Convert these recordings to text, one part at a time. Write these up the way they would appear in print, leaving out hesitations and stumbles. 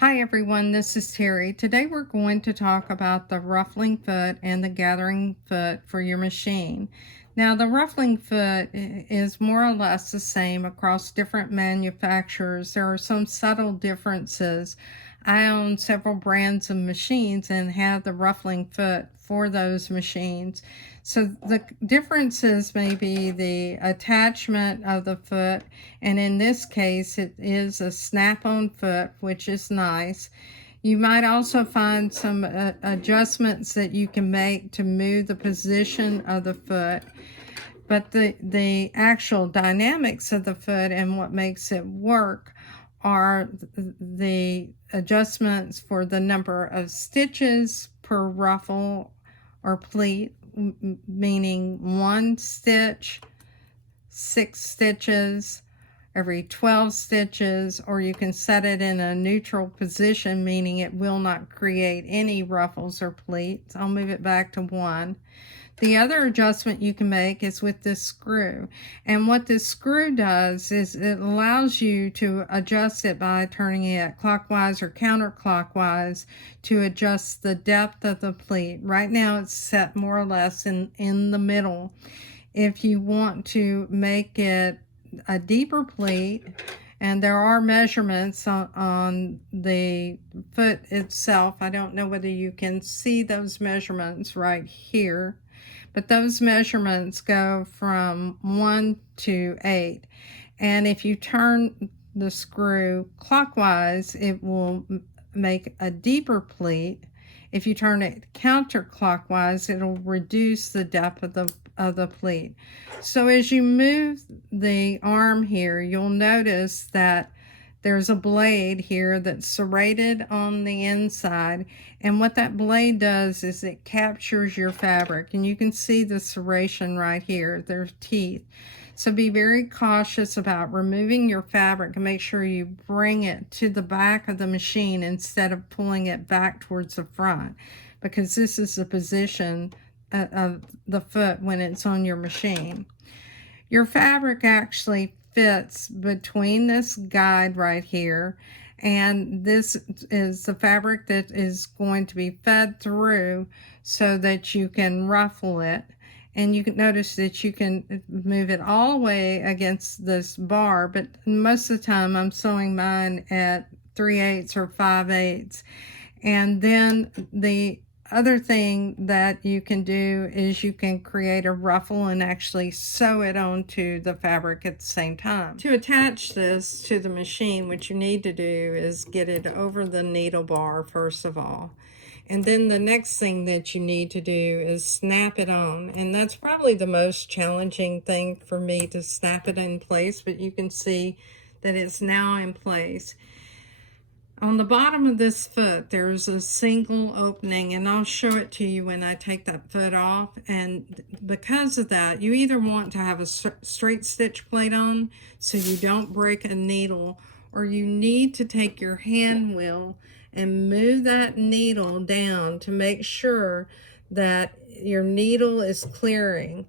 Hi everyone, this is Terry. Today we're going to talk about the ruffling foot and the gathering foot for your machine. Now the ruffling foot is more or less the same across different manufacturers. There are some subtle differences. I own several brands of machines and have the ruffling foot for those machines. So the differences may be the attachment of the foot, and in this case it is a snap-on foot, which is nice. You might also find some adjustments that you can make to move the position of the foot, but the actual dynamics of the foot and what makes it work are the adjustments for the number of stitches per ruffle or pleat, meaning 1 stitch, 6 stitches, every 12 stitches, or you can set it in a neutral position, meaning it will not create any ruffles or pleats. I'll move it back to 1. The other adjustment you can make is with this screw. And what this screw does is it allows you to adjust it by turning it clockwise or counterclockwise to adjust the depth of the pleat. Right now it's set more or less in the middle. If you want to make it a deeper pleat, and there are measurements on the foot itself. I don't know whether you can see those measurements right here, but those measurements go from 1 to 8. And if you turn the screw clockwise, it will make a deeper pleat. If you turn it counterclockwise, it'll reduce the depth of the pleat. So as you move the arm here, you'll notice that there's a blade here that's serrated on the inside, and what that blade does is it captures your fabric, and you can see the serration right here. There's teeth. So be very cautious about removing your fabric and make sure you bring it to the back of the machine instead of pulling it back towards the front, because this is the position of the foot when it's on your machine. Your fabric actually fits between this guide right here, and this is the fabric that is going to be fed through so that you can ruffle it. And you can notice that you can move it all the way against this bar, but most of the time I'm sewing mine at 3/8 or 5/8. And then the other thing that you can do is you can create a ruffle and actually sew it onto the fabric at the same time. To attach this to the machine, what you need to do is get it over the needle bar first of all. And then the next thing that you need to do is snap it on. And that's probably the most challenging thing for me, to snap it in place, but you can see that it's now in place. On the bottom of this foot, there's a single opening, and I'll show it to you when I take that foot off. And because of that, you either want to have a straight stitch plate on so you don't break a needle, or you need to take your hand wheel and move that needle down to make sure that your needle is clearing.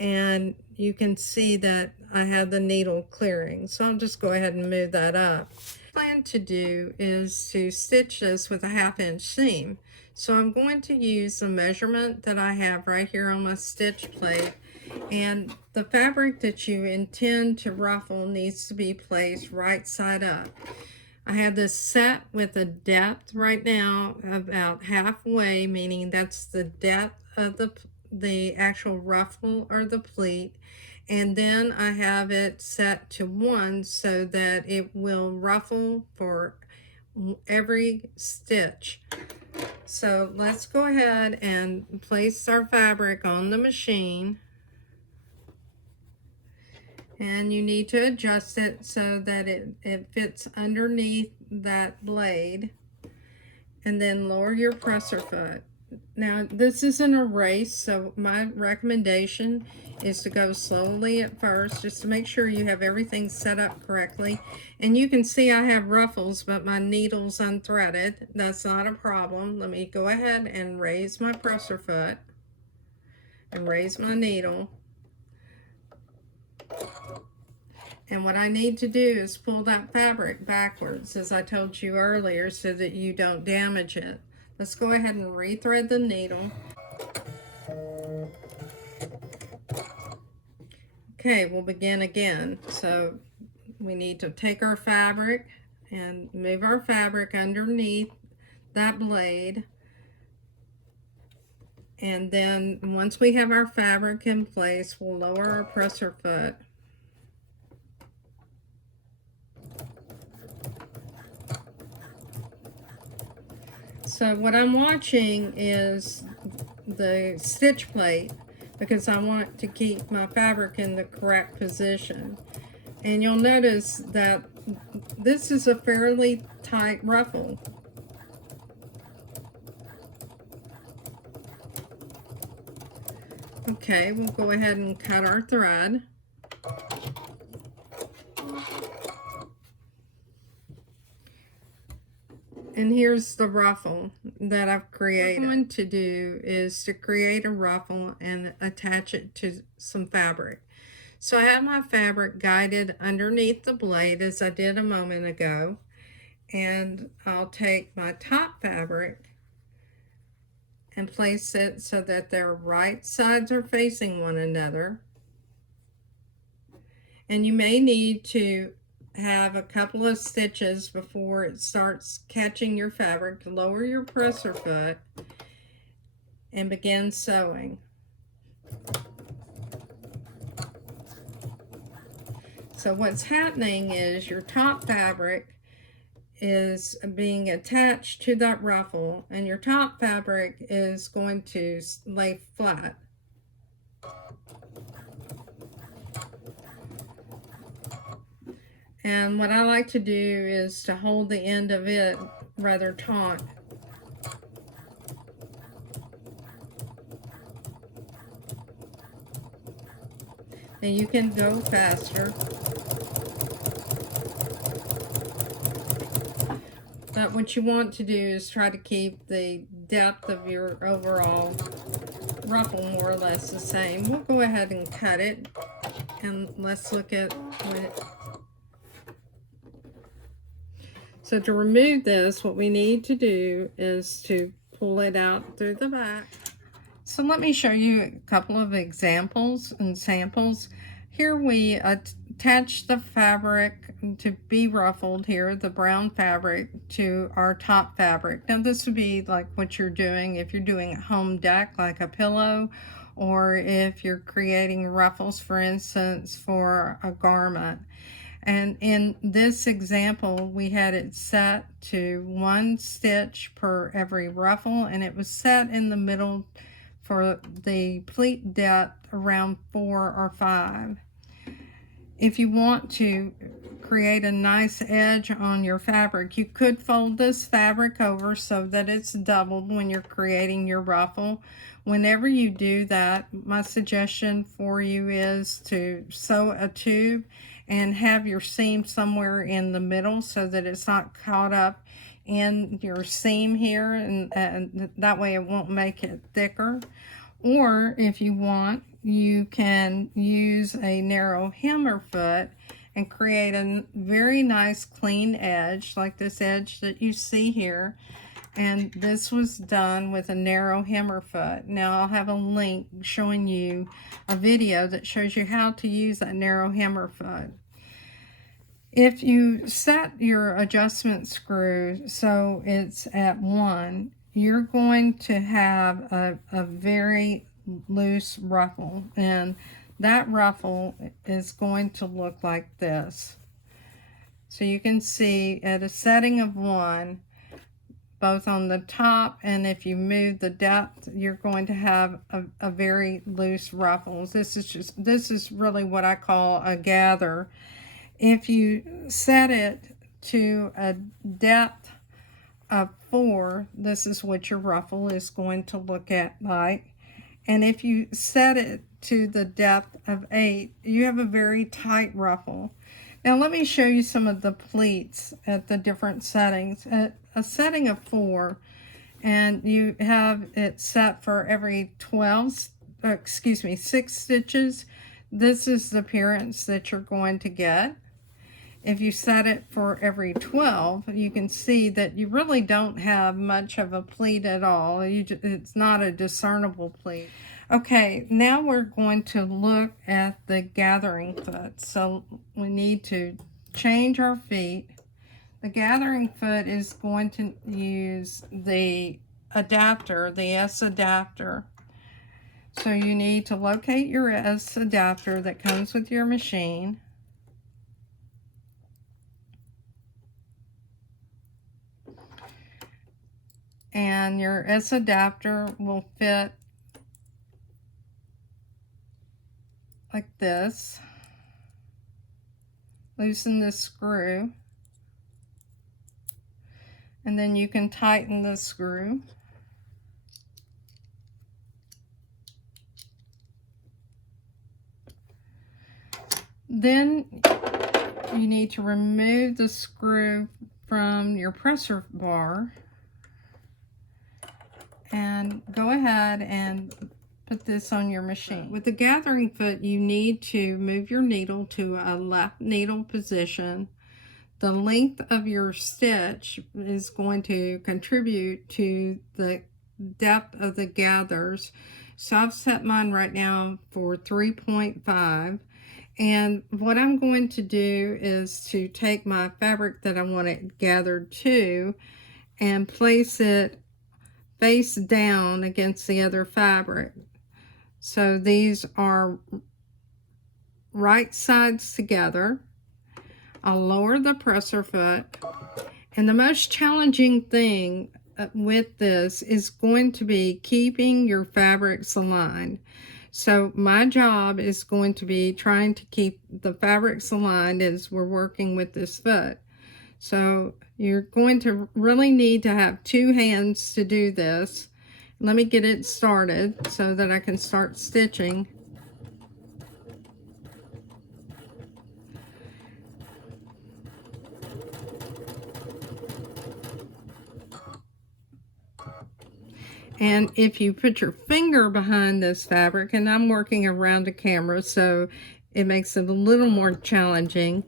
And you can see that I have the needle clearing. So I'll just go ahead and move that up. What I plan to do is to stitch this with a 1/2-inch seam. So I'm going to use the measurement that I have right here on my stitch plate, and the fabric that you intend to ruffle needs to be placed right side up. I have this set with a depth right now about halfway, meaning that's the depth of the actual ruffle or the pleat. And then I have it set to 1 so that it will ruffle for every stitch. So let's go ahead and place our fabric on the machine. And you need to adjust it so that it fits underneath that blade. And then lower your presser foot. Now this isn't a race, so my recommendation is to go slowly at first, just to make sure you have everything set up correctly. And you can see I have ruffles, but my needle's unthreaded. That's not a problem. Let me go ahead and raise my presser foot and raise my needle. And what I need to do is pull that fabric backwards, as I told you earlier, so that you don't damage it. Let's go ahead and rethread the needle. Okay, we'll begin again. So we need to take our fabric and move our fabric underneath that blade. And then once we have our fabric in place, we'll lower our presser foot. So what I'm watching is the stitch plate, because I want to keep my fabric in the correct position. And you'll notice that this is a fairly tight ruffle. Okay, we'll go ahead and cut our thread. And here's the ruffle that I've created. What I'm going to do is to create a ruffle and attach it to some fabric. So I have my fabric guided underneath the blade, as I did a moment ago. And I'll take my top fabric and place it so that their right sides are facing one another. And you may need to have a couple of stitches before it starts catching your fabric to lower your presser foot and begin sewing. So what's happening is your top fabric is being attached to that ruffle, and your top fabric is going to lay flat. And what I like to do is to hold the end of it rather taut. And you can go faster. But what you want to do is try to keep the depth of your overall ruffle more or less the same. We'll go ahead and cut it, and let's look at what. So to remove this, what we need to do is to pull it out through the back. So let me show you a couple of examples and samples. Here we attach the fabric to be ruffled here, the brown fabric, to our top fabric. Now this would be like what you're doing if you're doing a home deck, like a pillow, or if you're creating ruffles, for instance, for a garment. And in this example, we had it set to 1 stitch per every ruffle, and it was set in the middle for the pleat depth around 4 or 5. If you want to create a nice edge on your fabric, you could fold this fabric over so that it's doubled when you're creating your ruffle. Whenever you do that, my suggestion for you is to sew a tube and have your seam somewhere in the middle so that it's not caught up in your seam here, and that way it won't make it thicker. Or if you want, you can use a narrow hammer foot and create a very nice clean edge, like this edge that you see here. And this was done with a narrow hammer foot. Now I'll have a link showing you a video that shows you how to use that narrow hammer foot. If you set your adjustment screw so it's at 1, you're going to have a very loose ruffle, and that ruffle is going to look like this. So you can see at a setting of 1, both on the top, and if you move the depth, you're going to have a very loose ruffle. This is really what I call a gather. If you set it to a depth of 4, this is what your ruffle is going to look like. And if you set it to the depth of 8, you have a very tight ruffle. Now let me show you some of the pleats at the different settings. At a setting of 4, and you have it set for every 6 stitches, this is the appearance that you're going to get. If you set it for every 12, you can see that you really don't have much of a pleat at all. It's not a discernible pleat. Okay, now we're going to look at the gathering foot. So we need to change our feet. The gathering foot is going to use the adapter, the S adapter. So you need to locate your S adapter that comes with your machine. And your S adapter will fit like this. Loosen the screw. And then you can tighten the screw. Then you need to remove the screw from your presser bar and go ahead and put this on your machine. With the gathering foot, you need to move your needle to a left needle position. The length of your stitch is going to contribute to the depth of the gathers. So I've set mine right now for 3.5. And what I'm going to do is to take my fabric that I want it gathered to and place it face down against the other fabric. So these are right sides together. I'll lower the presser foot. And the most challenging thing with this is going to be keeping your fabrics aligned. So my job is going to be trying to keep the fabrics aligned as we're working with this foot. So you're going to really need to have two hands to do this. Let me get it started so that I can start stitching. And if you put your finger behind this fabric, and I'm working around the camera, so it makes it a little more challenging.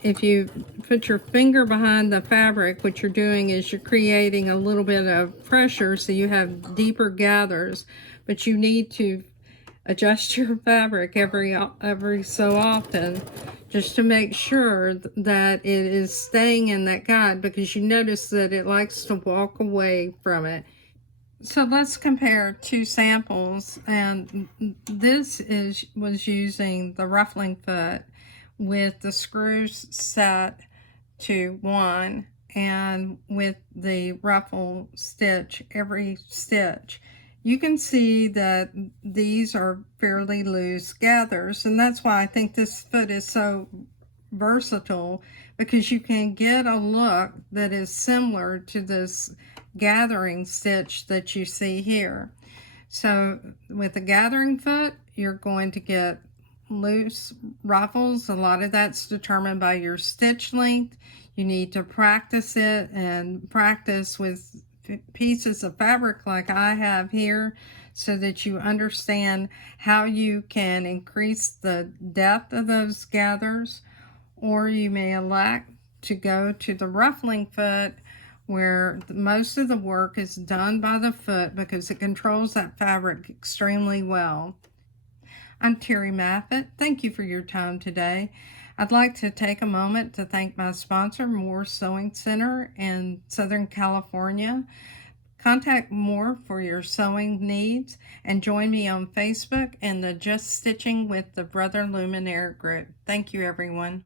If you put your finger behind the fabric, what you're doing is you're creating a little bit of pressure so you have deeper gathers, but you need to adjust your fabric every so often just to make sure that it is staying in that guide, because you notice that it likes to walk away from it. So let's compare two samples, and this was using the ruffling foot with the screws set to 1 and with the ruffle stitch every stitch. You can see that these are fairly loose gathers, and that's why I think this foot is so versatile, because you can get a look that is similar to this gathering stitch that you see here. So with the gathering foot, you're going to get loose ruffles. A lot of that's determined by your stitch length. You need to practice it and practice with pieces of fabric like I have here, so that you understand how you can increase the depth of those gathers. Or you may elect to go to the ruffling foot, where most of the work is done by the foot because it controls that fabric extremely well. I'm Terry Maffitt. Thank you for your time today. I'd like to take a moment to thank my sponsor, Moore Sewing Center in Southern California. Contact Moore for your sewing needs, and join me on Facebook and the Just Stitching with the Brother Luminaire group. Thank you, everyone.